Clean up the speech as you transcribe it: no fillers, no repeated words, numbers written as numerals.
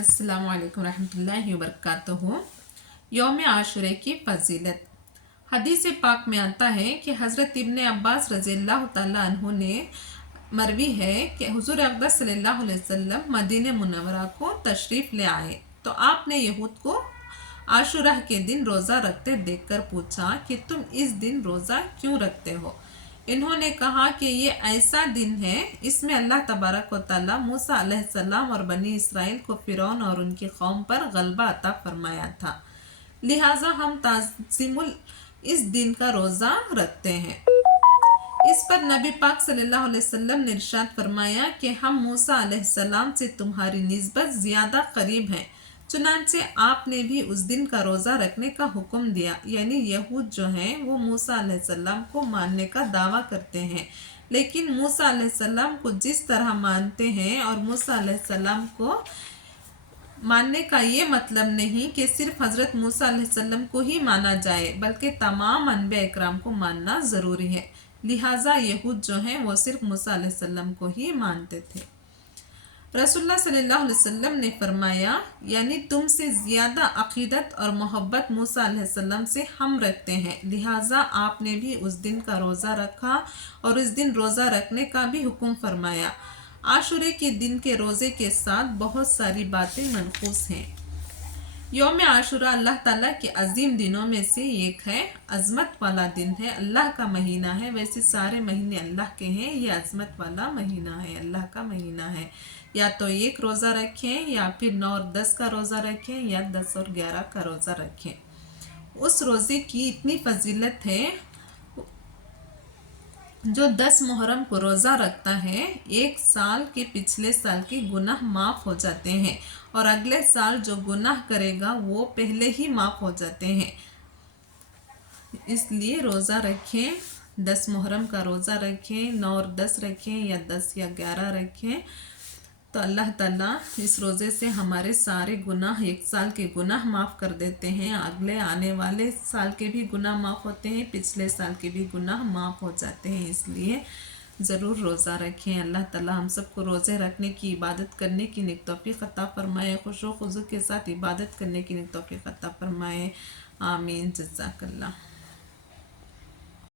अस्सलामु अलैकुम रहमतुल्लाहि व बरकातुहू। यौम आशुरा की फ़जीलत। हदीस पाक में आता है कि हज़रत इब्न अब्बास रज़ियल्लाहु ताला अन्हु ने मरवी है कि हुज़ूर अक़दस सल्लल्लाहु अलैहि वसल्लम मदीना मुनव्वरा को तशरीफ़ ले आए तो आपने यहूद को आशुरा के दिन रोज़ा रखते देखकर पूछा कि तुम इस दिन रोज़ा क्यों रखते हो। इन्होंने कहा कि ये ऐसा दिन है, इसमें अल्लाह तबारक व तआला मूसा अलैहिस्सलाम और बनी इसराइल को फ़िरौन और उनकी कौम पर गलबा अता फरमाया था, लिहाजा हम ताज़ीमुल इस दिन का रोज़ा रखते हैं। इस पर नबी पाक सल्लल्लाहु अलैहि वसल्लम ने इरशाद फरमाया कि हम मूसा अलैहिस्सलाम से तुम्हारी निस्बत ज़्यादा करीब हैं, चुनांचे आपने भी उस दिन का रोज़ा रखने का हुक्म दिया। यानी यहूद जो हैं वो मूसा अलैहिस्सलाम को मानने का दावा करते हैं, लेकिन मूसा अलैहिस्सलाम को जिस तरह मानते हैं और मूसा अलैहिस्सलाम को मानने का ये मतलब नहीं कि सिर्फ हज़रत मूसा अलैहिस्सलाम को ही माना जाए, बल्कि तमाम अनबिया इकराम को मानना ज़रूरी है। लिहाजा यहूद जो हैं वो सिर्फ मूसा अलैहिस्सलाम को ही मानते थे। रसूलुल्लाह सल्लल्लाहु अलैहि वसल्लम ने फरमाया, यानी तुमसे ज़्यादा अक़ीदत और मोहब्बत मूसा अलैहिस्सलाम से हम रखते हैं, लिहाजा आपने भी उस दिन का रोज़ा रखा और इस दिन रोज़ा रखने का भी हुक्म फरमाया। आशुरे के दिन के रोज़े के साथ बहुत सारी बातें मनख़ूस हैं। यौम आशुरा अल्लाह ताला के अज़ीम दिनों में से एक है, अज़मत वाला दिन है, अल्लाह का महीना है। वैसे सारे महीने अल्लाह के हैं, ये अज़मत वाला महीना है, अल्लाह का महीना है। या तो एक रोज़ा रखें या फिर 9 और 10 का रोज़ा रखें या 10 और 11 का रोज़ा रखें। उस रोज़े की इतनी फजीलत है, जो 10 मुहर्रम को रोज़ा रखता है, एक साल के पिछले साल के गुनाह माफ़ हो जाते हैं और अगले साल जो गुनाह करेगा वो पहले ही माफ़ हो जाते हैं। इसलिए रोज़ा रखें, 10 मुहर्रम का रोज़ा रखें, 9 और 10 रखें या 10 या 11 रखें, तो अल्लाह ताला इस रोज़े से हमारे सारे गुनाह, एक साल के गुनाह माफ़ कर देते हैं, अगले आने वाले साल के भी गुनाह माफ़ होते हैं, पिछले साल के भी गुनाह माफ़ हो जाते हैं। इसलिए ज़रूर रोज़ा रखें। अल्लाह ताला हम सबको रोज़े रखने की, इबादत करने की नेक तौफ़ीक़ अता फ़रमाए, खुशो खुज़ू के साथ इबादत करने की नेक तौफ़ीक़ अता फ़रमाए। आमीन। जज़ाकल्लाह।